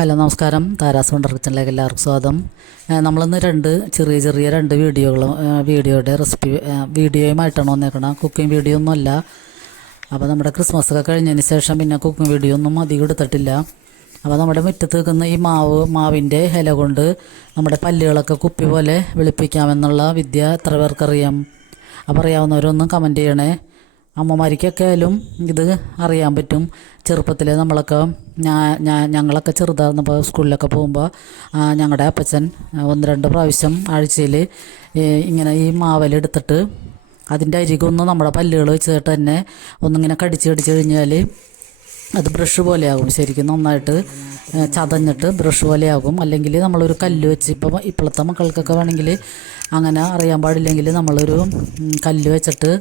Hello നമസ്കാരം. Tara's wonder കിച്ചണിലേക്ക് എല്ലാവർക്കും സ്വാഗതം. നമ്മളിന്ന് ചെറിയ രണ്ട് വീഡിയോയുടെ റെസിപ്പി വീഡിയോയുമായിട്ടാണ് വന്നേക്കണം. കുക്കിംഗ് വീഡിയോ ഒന്നുമല്ല. അപ്പോൾ നമ്മുടെ ക്രിസ്മസ് ഒക്കെ കഴിഞ്ഞതിന് ശേഷം പിന്നെ കുക്കിംഗ് വീഡിയോ ഒന്നും അധികം എടുത്തിട്ടില്ല. അപ്പോൾ നമ്മുടെ മുറ്റത്ത് നിൽക്കുന്ന ഈ മാവിൻ്റെ ഇല കൊണ്ട് നമ്മുടെ പല്ലുകളൊക്കെ കുപ്പി പോലെ വെളുപ്പിക്കാമെന്നുള്ള വിദ്യ എത്ര പേർക്കറിയാം? അപ്പോൾ അറിയാവുന്നവരൊന്നും കമൻറ്റ് ചെയ്യണേ. അമ്മമാർക്കൊക്കെ ആയാലും ഇത് അറിയാൻ പറ്റും. ചെറുപ്പത്തിൽ ഞങ്ങളൊക്കെ ചെറുതായിരുന്നപ്പോൾ സ്കൂളിലൊക്കെ പോകുമ്പോൾ ഞങ്ങളുടെ അപ്പച്ചൻ 1-2 പ്രാവശ്യം ആഴ്ചയിൽ ഇങ്ങനെ ഈ മാവലെടുത്തിട്ട് അതിൻ്റെ അരികൊന്ന് നമ്മുടെ പല്ലുകൾ വെച്ചിട്ട് തന്നെ ഒന്നിങ്ങനെ കടിച്ച് കഴിഞ്ഞാൽ അത് ബ്രഷ് പോലെയാകും. ശരിക്കും നന്നായിട്ട് ചതഞ്ഞിട്ട് ബ്രഷ് പോലെയാകും. അല്ലെങ്കിൽ നമ്മളൊരു കല്ല് വെച്ച് ഇപ്പോഴത്തെ മക്കൾക്കൊക്കെ വേണമെങ്കിൽ അങ്ങനെ അറിയാൻ പാടില്ലെങ്കിൽ നമ്മളൊരു കല്ല് വെച്ചിട്ട്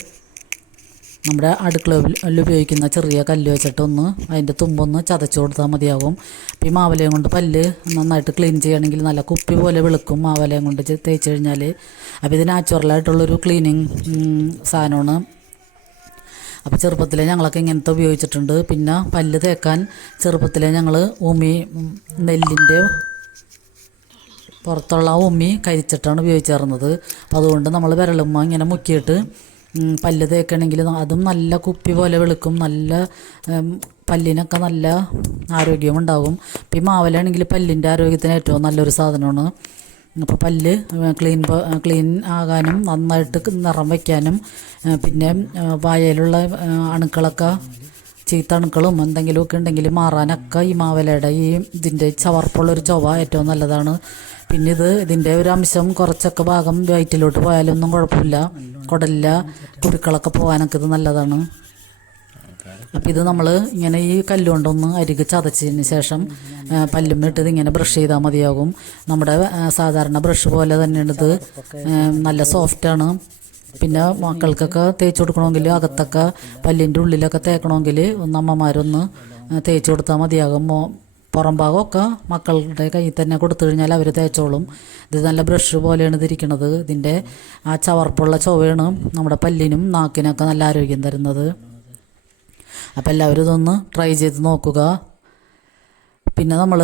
നമ്മുടെ അടുക്കളയിൽ ഉപയോഗിക്കുന്ന ചെറിയ കല്ല് വെച്ചിട്ടൊന്ന് അതിൻ്റെ തുമ്പൊന്ന് ചതച്ച് കൊടുത്താൽ മതിയാകും. അപ്പോൾ ഈ മാവലയും കൊണ്ട് പല്ല് നന്നായിട്ട് ക്ലീൻ ചെയ്യണമെങ്കിൽ നല്ല കുപ്പി പോലെ വെളുക്കും മാവലയും കൊണ്ട് തേച്ച് കഴിഞ്ഞാൽ. അപ്പോൾ ഇത് നാച്ചുറലായിട്ടുള്ളൊരു ക്ലീനിങ് സാധനമാണ്. അപ്പോൾ ചെറുപ്പത്തിലെ ഞങ്ങളൊക്കെ ഇങ്ങനത്തെ ഉപയോഗിച്ചിട്ടുണ്ട്. പിന്നെ പല്ല് തേക്കാൻ ചെറുപ്പത്തിലെ ഞങ്ങൾ നെല്ലിൻ്റെ പുറത്തുള്ള ഉമ്മി കരിച്ചിട്ടാണ് ഉപയോഗിച്ചിരുന്നത്. അപ്പോൾ അതുകൊണ്ട് നമ്മൾ വിരലുമ്മ ഇങ്ങനെ മുക്കിയിട്ട് പല്ല് തേക്കണമെങ്കിൽ അതും നല്ല കുപ്പി പോലെ വെളുക്കും. നല്ല പല്ലിനൊക്കെ നല്ല ആരോഗ്യമുണ്ടാകും. ഇപ്പോൾ ഈ മാവലാണെങ്കിൽ പല്ലിൻ്റെ ആരോഗ്യത്തിന് ഏറ്റവും നല്ലൊരു സാധനമാണ്. അപ്പോൾ പല്ല് ക്ലീൻ ആകാനും നന്നായിട്ട് നിറം വയ്ക്കാനും പിന്നെ വായയിലുള്ള അണുക്കളൊക്കെ ചീത്ത അണുക്കളും എന്തെങ്കിലുമൊക്കെ ഉണ്ടെങ്കിൽ മാറാനൊക്കെ ഈ മാവലയുടെ ഇതിൻ്റെ ചവർപ്പുള്ളൊരു ചൊവ്വ ഏറ്റവും നല്ലതാണ്. പിന്നെ ഇതിൻ്റെ ഒരു അംശം കുറച്ചൊക്കെ ഭാഗം വയറ്റിലോട്ട് പോയാലൊന്നും കുഴപ്പമില്ല. കുടലില്ല കുരുക്കളൊക്കെ പോകാനൊക്കെ ഇത് നല്ലതാണ്. അപ്പോൾ ഇത് നമ്മൾ ഇങ്ങനെ ഈ കല്ലുകൊണ്ടൊന്ന് അരികെ ചതച്ചതിന് ശേഷം പല്ലുമിട്ടത് ഇങ്ങനെ ബ്രഷ് ചെയ്താൽ മതിയാകും. നമ്മുടെ സാധാരണ ബ്രഷ് പോലെ തന്നെയാണ് ഇത്. നല്ല സോഫ്റ്റാണ്. പിന്നെ മക്കൾക്കൊക്കെ തേച്ച് കൊടുക്കണമെങ്കിൽ അകത്തൊക്കെ പല്ലിൻ്റെ ഉള്ളിലൊക്കെ തേക്കണമെങ്കിൽ അമ്മമാരൊന്ന് തേച്ച് കൊടുത്താൽ മതിയാകും. പുറം ഭാഗമൊക്കെ മക്കളുടെ കയ്യിൽ തന്നെ കൊടുത്തു കഴിഞ്ഞാൽ അവർ തേച്ചോളും. ഇത് നല്ല ബ്രഷ് പോലെയാണ് ഇതിരിക്കുന്നത്. ഇതിൻ്റെ ആ ചവർപ്പുള്ള ചൊവ്വയാണ് നമ്മുടെ പല്ലിനും നാക്കിനൊക്കെ നല്ല ആരോഗ്യം തരുന്നത്. അപ്പോൾ എല്ലാവരും ഇതൊന്ന് ട്രൈ ചെയ്ത് നോക്കുക. പിന്നെ നമ്മൾ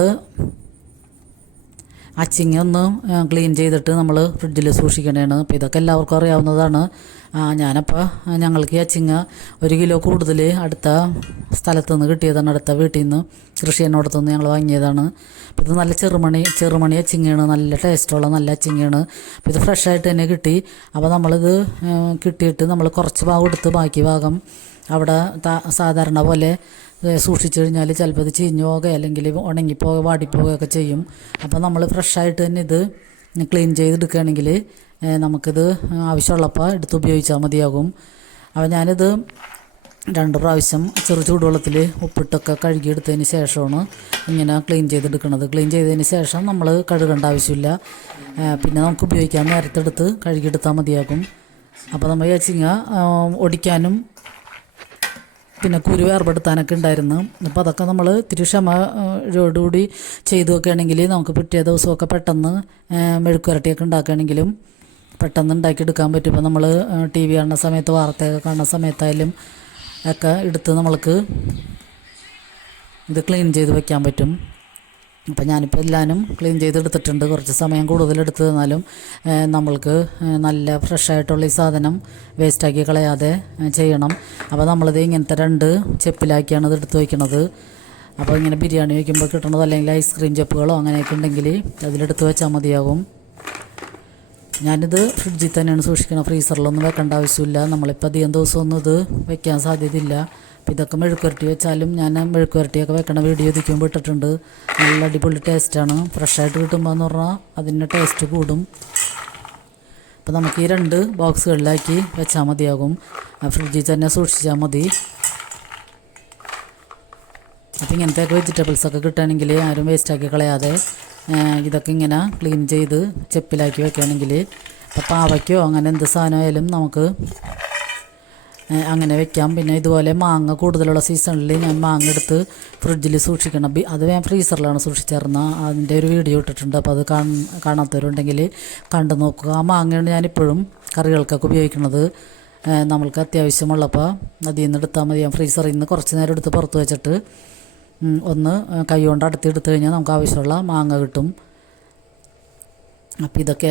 അച്ചിങ്ങ ഒന്ന് ക്ലീൻ ചെയ്തിട്ട് നമ്മൾ ഫ്രിഡ്ജിൽ സൂക്ഷിക്കണതാണ്. അപ്പോൾ ഇതൊക്കെ എല്ലാവർക്കും അറിയാവുന്നതാണ്. ഞാനപ്പോൾ ഞങ്ങൾക്ക് ഈ അച്ചിങ്ങ 1 കിലോ കൂടുതൽ അടുത്ത സ്ഥലത്തു നിന്ന് കിട്ടിയതാണ്. അടുത്ത വീട്ടിൽ നിന്ന് കൃഷിയെന്നോടത്തുനിന്ന് ഞങ്ങൾ വാങ്ങിയതാണ്. അപ്പോൾ ഇത് നല്ല ചെറുമണി അച്ചിങ്ങയാണ്. നല്ല ടേസ്റ്റുള്ള നല്ല അച്ചിങ്ങയാണ്. അപ്പോൾ ഇത് ഫ്രഷായിട്ട് തന്നെ കിട്ടി. അപ്പോൾ നമ്മളിത് കിട്ടിയിട്ട് നമ്മൾ കുറച്ച് ഭാഗം എടുത്ത് ബാക്കി ഭാഗം അവിടെ സാധാരണ പോലെ സൂക്ഷിച്ചു കഴിഞ്ഞാൽ ചിലപ്പോൾ ഇത് ചീഞ്ഞു പോകുക അല്ലെങ്കിൽ ഉണങ്ങിപ്പോവുക വാടിപ്പോവുകയൊക്കെ ചെയ്യും. അപ്പോൾ നമ്മൾ ഫ്രഷായിട്ട് തന്നെ ഇത് ക്ലീൻ ചെയ്തെടുക്കുകയാണെങ്കിൽ നമുക്കിത് ആവശ്യമുള്ളപ്പോൾ എടുത്ത് ഉപയോഗിച്ചാൽ മതിയാകും. അപ്പോൾ ഞാനിത് 2 പ്രാവശ്യം ചൂടുവെള്ളത്തിൽ ഉപ്പിട്ടൊക്കെ കഴുകിയെടുത്തതിന് ശേഷമാണ് ഇങ്ങനെ ക്ലീൻ ചെയ്തെടുക്കുന്നത്. ക്ലീൻ ചെയ്തതിന് ശേഷം നമ്മൾ കഴുകേണ്ട ആവശ്യമില്ല. പിന്നെ നമുക്ക് ഉപയോഗിക്കാൻ നേരത്തെടുത്ത് കഴുകിയെടുത്താൽ മതിയാകും. അപ്പോൾ നമ്മൾ അച്ചിങ്ങ ഒടിക്കാനും പിന്നെ കുരു വേർപെടുത്താനൊക്കെ ഉണ്ടായിരുന്നു. അപ്പോൾ അതൊക്കെ നമ്മൾ ഇത്തിരി ക്ഷമയോടുകൂടി ചെയ്തു വെക്കുകയാണെങ്കിൽ നമുക്ക് പിറ്റേ ദിവസമൊക്കെ പെട്ടെന്ന് മെഴുക്കുരട്ടിയൊക്കെ ഉണ്ടാക്കുകയാണെങ്കിലും പെട്ടെന്ന് ഉണ്ടാക്കിയെടുക്കാൻ പറ്റും. ഇപ്പോൾ നമ്മൾ TV കാണുന്ന സമയത്ത് വാർത്തയൊക്കെ കാണുന്ന സമയത്തായാലും ഒക്കെ എടുത്ത് നമ്മൾക്ക് ഇത് ക്ലീൻ ചെയ്ത് വയ്ക്കാൻ പറ്റും. അപ്പോൾ ഞാനിപ്പോൾ എല്ലാവരും ക്ലീൻ ചെയ്തെടുത്തിട്ടുണ്ട്. കുറച്ച് സമയം കൂടുതലെടുത്ത് തന്നാലും നമ്മൾക്ക് നല്ല ഫ്രഷായിട്ടുള്ള ഈ സാധനം വേസ്റ്റാക്കി കളയാതെ ചെയ്യണം. അപ്പോൾ നമ്മളിത് ഇങ്ങനത്തെ 2 ചെപ്പിലാക്കിയാണ് ഇത് എടുത്ത് വയ്ക്കുന്നത്. അപ്പോൾ ഇങ്ങനെ ബിരിയാണി വയ്ക്കുമ്പോൾ കിട്ടണത് അല്ലെങ്കിൽ ഐസ്ക്രീം ചെപ്പുകളോ അങ്ങനെയൊക്കെ ഉണ്ടെങ്കിൽ അതിലെടുത്ത് വെച്ചാൽ മതിയാകും. ഞാനിത് ഫ്രിഡ്ജിൽ തന്നെയാണ് സൂക്ഷിക്കണം. ഫ്രീസറിലൊന്നും വെക്കേണ്ട ആവശ്യമില്ല. നമ്മളിപ്പോൾ അധികം ദിവസമൊന്നും ഇത് വയ്ക്കാൻ സാധ്യതയില്ല. അപ്പോൾ ഇതൊക്കെ മെഴുക്കുരട്ടി വെച്ചാലും ഞാൻ മെഴുക്കുരട്ടിയൊക്കെ വെക്കണ വീഡിയോ ഇതിക്കുമ്പോൾ ഇട്ടിട്ടുണ്ട്. നല്ല അടിപൊളി ടേസ്റ്റാണ്. ഫ്രഷായിട്ട് കിട്ടുമ്പോൾ എന്ന് പറഞ്ഞാൽ അതിൻ്റെ ടേസ്റ്റ് കൂടും. അപ്പോൾ നമുക്ക് ഈ 2 ബോക്സുകളിലാക്കി വെച്ചാൽ മതിയാകും. ഫ്രിഡ്ജിൽ തന്നെ സൂക്ഷിച്ചാൽ മതി. അപ്പോൾ ഇങ്ങനത്തെയൊക്കെ വെജിറ്റബിൾസൊക്കെ കിട്ടുകയാണെങ്കിൽ ആരും വേസ്റ്റാക്കി കളയാതെ ഇതൊക്കെ ഇങ്ങനെ ക്ലീൻ ചെയ്ത് ചെപ്പിലാക്കി വെക്കുകയാണെങ്കിൽ ഇപ്പോൾ പാവയ്ക്കോ അങ്ങനെ എന്ത് സാധനമായാലും നമുക്ക് അങ്ങനെ വെക്കാം. പിന്നെ ഇതുപോലെ മാങ്ങ കൂടുതലുള്ള സീസണിൽ ഞാൻ മാങ്ങ എടുത്ത് ഫ്രിഡ്ജിൽ സൂക്ഷിക്കണം. അത് ഞാൻ ഫ്രീസറിലാണ് സൂക്ഷിച്ചിരുന്നത്. അതിൻ്റെ ഒരു വീഡിയോ ഇട്ടിട്ടുണ്ട്. അപ്പോൾ അത് കാണാത്തവരുണ്ടെങ്കിൽ കണ്ടു നോക്കുക. ആ മാങ്ങയാണ് ഞാനിപ്പോഴും കറികൾക്കൊക്കെ ഉപയോഗിക്കുന്നത്. നമ്മൾക്ക് അത്യാവശ്യമുള്ളപ്പോൾ അതിൽ നിന്ന് എടുത്താൽ മതി. ഞാൻ ഫ്രീസറിൽ നിന്ന് കുറച്ച് നേരം എടുത്ത് പുറത്ത് വെച്ചിട്ട് ഒന്ന് കൈ കൊണ്ട് അടുത്തെടുത്ത് കഴിഞ്ഞാൽ നമുക്ക് ആവശ്യമുള്ള മാങ്ങ കിട്ടും. അപ്പോൾ ഇതൊക്കെ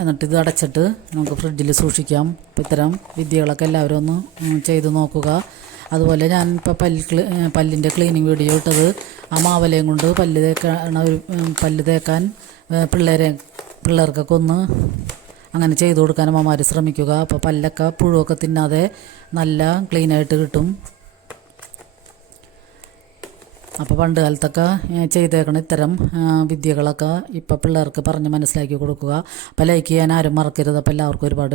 എന്നിട്ട് ഇത് അടച്ചിട്ട് നമുക്ക് ഫ്രിഡ്ജിൽ സൂക്ഷിക്കാം. അപ്പോൾ ഇത്തരം വിദ്യകളൊക്കെ എല്ലാവരും ഒന്ന് ചെയ്ത് നോക്കുക. അതുപോലെ ഞാൻ ഇപ്പോൾ പല്ലിൻ്റെ ക്ലീനിങ് വീഡിയോ ഇട്ടത് ആ മാവലയും കൊണ്ട് പല്ല് തേക്കാൻ പിള്ളേർക്കൊക്കെ ഒന്ന് അങ്ങനെ ചെയ്ത് കൊടുക്കാൻ അമ്മമാർ ശ്രമിക്കുക. അപ്പോൾ പല്ലൊക്കെ പുഴുവൊക്കെ തിന്നാതെ നല്ല ക്ലീനായിട്ട് കിട്ടും. അപ്പോൾ പണ്ട് കാലത്തൊക്കെ ചെയ്തേക്കണം ഇത്തരം വിദ്യകളൊക്കെ ഇപ്പോൾ പിള്ളേർക്ക് പറഞ്ഞ് മനസ്സിലാക്കി കൊടുക്കുക. അപ്പോൾ ലൈക്ക് ചെയ്യാൻ ആരും മറക്കരുത്. അപ്പോൾ എല്ലാവർക്കും ഒരുപാട്